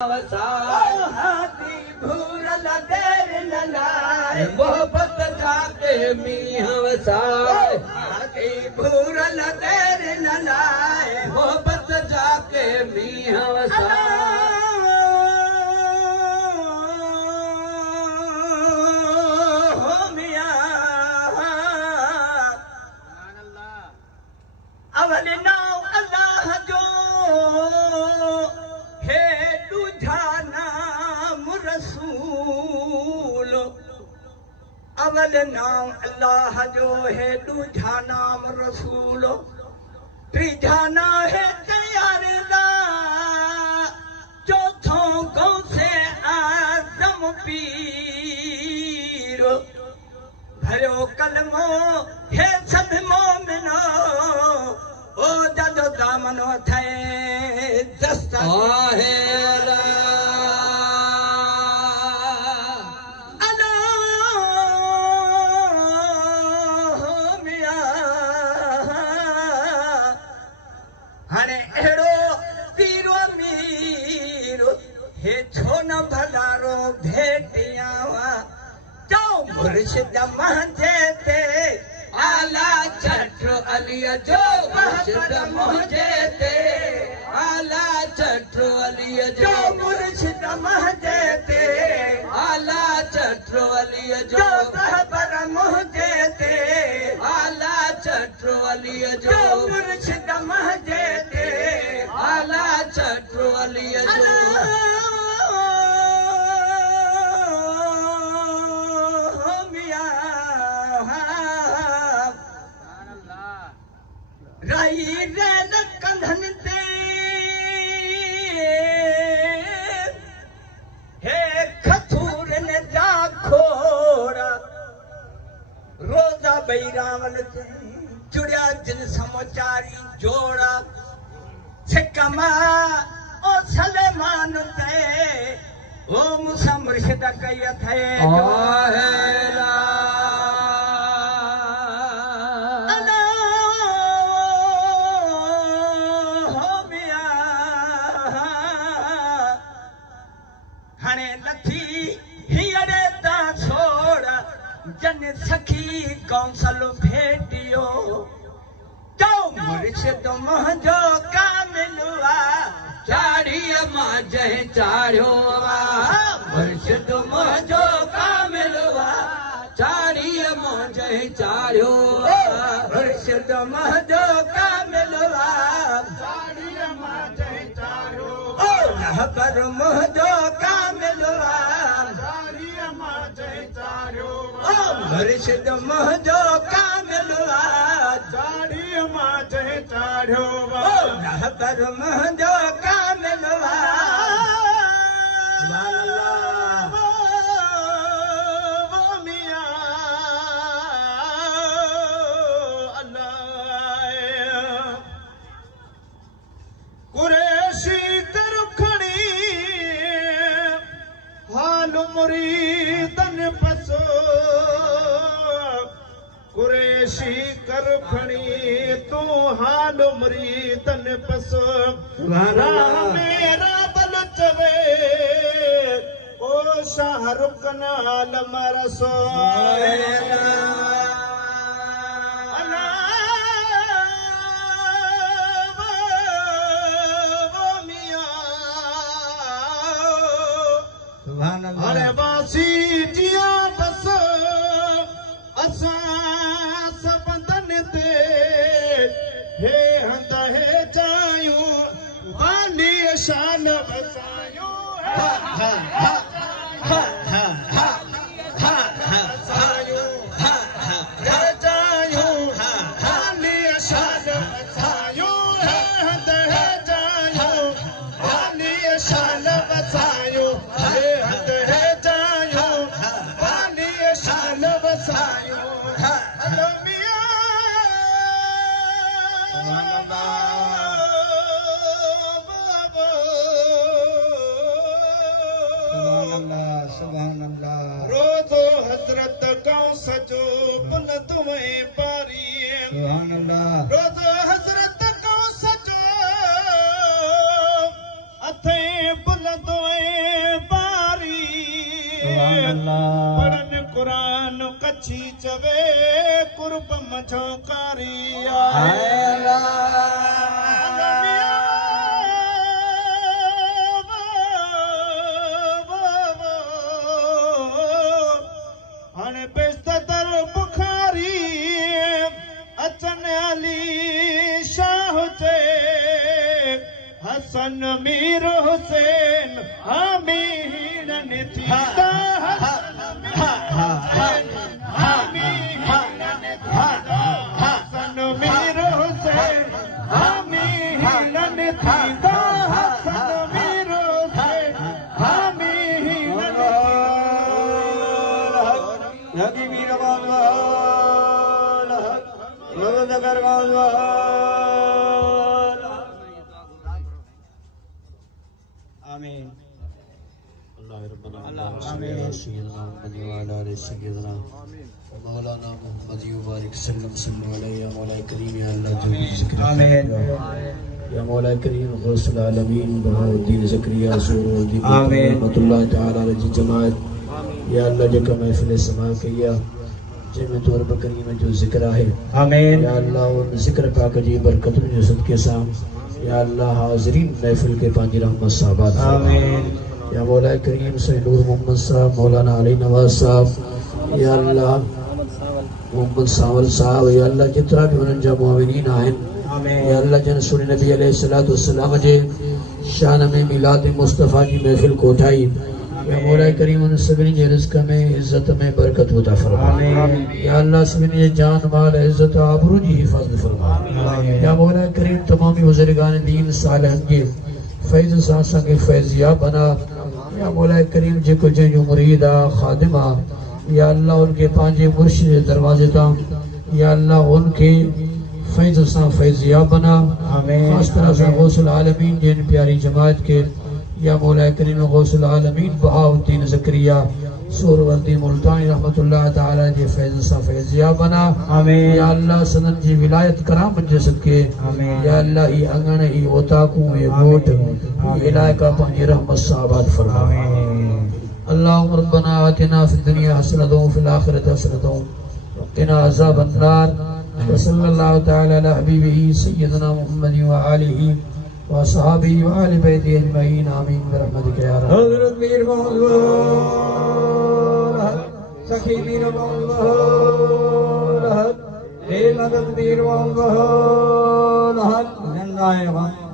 हाथी भूरल देर न लाए मोहब्बत जाके मींह वसाए हाथी भूरल देर न लाए मोहब्बत जाके मींह वसाए हो मियां अवल नाम अल्लाह जो अवल नाम अल्लाह जो है दूजा नाम रसूल तीजा नाम है तैयार दा चौथों गौ से आजम पीर भरो कलमो है सब मोमिनो ओ जदो दामनो थे दस्ता है भलारो भेटियावा जाओ मुर्शिद महजे ते आला चट्र अलिया जो मुर्शिद महजे ते आला चट्र अलिया जो मुर्शिद महजे ते आला चट्र अलिया जो रहबर महजे ते आला चट्र अलिया जो मुर्शिद महजे ते आला चट्र अलिया जो राई रेल कंधन ते हे खथूर ने जा खोड़ा रोजा बैरावल ते जुड़िया जिन समाचारी जोड़ा सिकमा ओ सलेमान ते ओ मुसा मुर्शिद कय थे जन सखी कौंसल भेटियो तो मुर्शिद मुंहिंजो कामिलुआ चाड़ीअ मां जंहिं चाढ़ियो मुर्शिद मुंहिंजो कामिलुआ चाड़ीअ मां जंहिं चाढ़ियो मुर्शिद मुंहिंजो कामिलुआ चाड़ीअ मां जंहिं चाढ़ियो रहबर मुंहिंजो कामिलुआ चाड़ीअ मां जंहिं चाढ़ियो मुर्शिद मुंहिंजो कामिलुआ चाड़ीअ मां जंहिं चाढ़ियो रहबर मुंहिंजो कामिलुआ कुरैशी तरखणी हाल मुरीदन पसो कुरैशी करखणी तू हाल मुरीदन पसो मेरा बल चवे ओ शाहरुख नाल मरसो अरे बासी जिया बस असां सबंदन ते हे हंद हे जायूं वाली शान बसायूं हा हा हा हा हा हा हा बसायूं हा हा हा जायूं हा वाली शान बसायूं हे हंद हे जायूं वाली शान बसायूं हे हंद रोज़ो हज़रत गौस जो पुन तुम्हें पारी रोज़ो हज़रत गौस जो अथे बुलंदो پڑھن قرآن کچھی چوے قرب مجھو کاریا ہن بیستر بخاری اچن علی شاہ تے حسن میر حسین آمین نتیتا حسن میر حسین آمین نتیتا حسن میر حسین آمین حقیقی رمان وحال مدد کرمان وحال آمین اللہ ربنا آمین سیدنا محمد وعلا علیہ سیدنا مولانا محمد یبارک سلم صلی علیہ یا مولا کریم یا اللہ جو بھی ذکر آمین یا مولا کریم غوث العالمین بہاؤالدین زکریا سور الدین آمین رحمت اللہ تعالی علیہ جماعت یا اللہ جکا محفل سما کیا جمع طور پر کریم جو ذکر ہے آمین یا اللہ ان ذکر پاک جی برکت میں جو صدقے سام یا اللہ حاضرین محفل کے پانچ رحمت صاحبات آمین یا مولا کریم سے نور محمد صاحب مولانا علی نواز صاحب یا اللہ محمد ساول صاحب یا اللہ جتنا بھی انہوں جا معاونین آئین یا اللہ جن سنی نبی علیہ السلام جے شان میں میلاد مصطفیٰ کی محفل کو اٹھائی یا مولا کریم ان سبنی جے رزق میں عزت میں برکت ہوتا فرما یا اللہ سبنی جے جان مال عزت و عبرو جی حفاظت فرما یا مولا کریم تمامی بزرگان دین صالحن جی فیض سانسا کے فیضیاب بنا یا مولا کریم جے کو جن جو مریدہ خادمہ یا اللہ ان کے پانچے مرشد دروازے تام یا اللہ ان کے فیض سان فیضیاب بنا خاص طرح سے غوث العالمین جن پیاری جماعت کے یا مولا کریم غوث العالمین بہاؤالدین زکریا سور وردی ملتانی رحمت اللہ تعالی جی فیض سان فیضیاب بنا یا اللہ سنن جی ولایت کرامت جسد کے یا اللہ ای انگن ای اوتاکوں ای گوٹ ای علاقہ پانی رحمت صحابات فرما اللهم ربنا آتنا في الدنيا حسنة وفي الآخرة حسنة وقنا عذاب النار وصلى الله تعالى على حبيبه سيدنا محمد وآله وصحابه وآل بيته أجمعين آمين برحمتك يا رب حضرت میر محمد سخی میر محمد اے مدد میر محمد زندہ ہے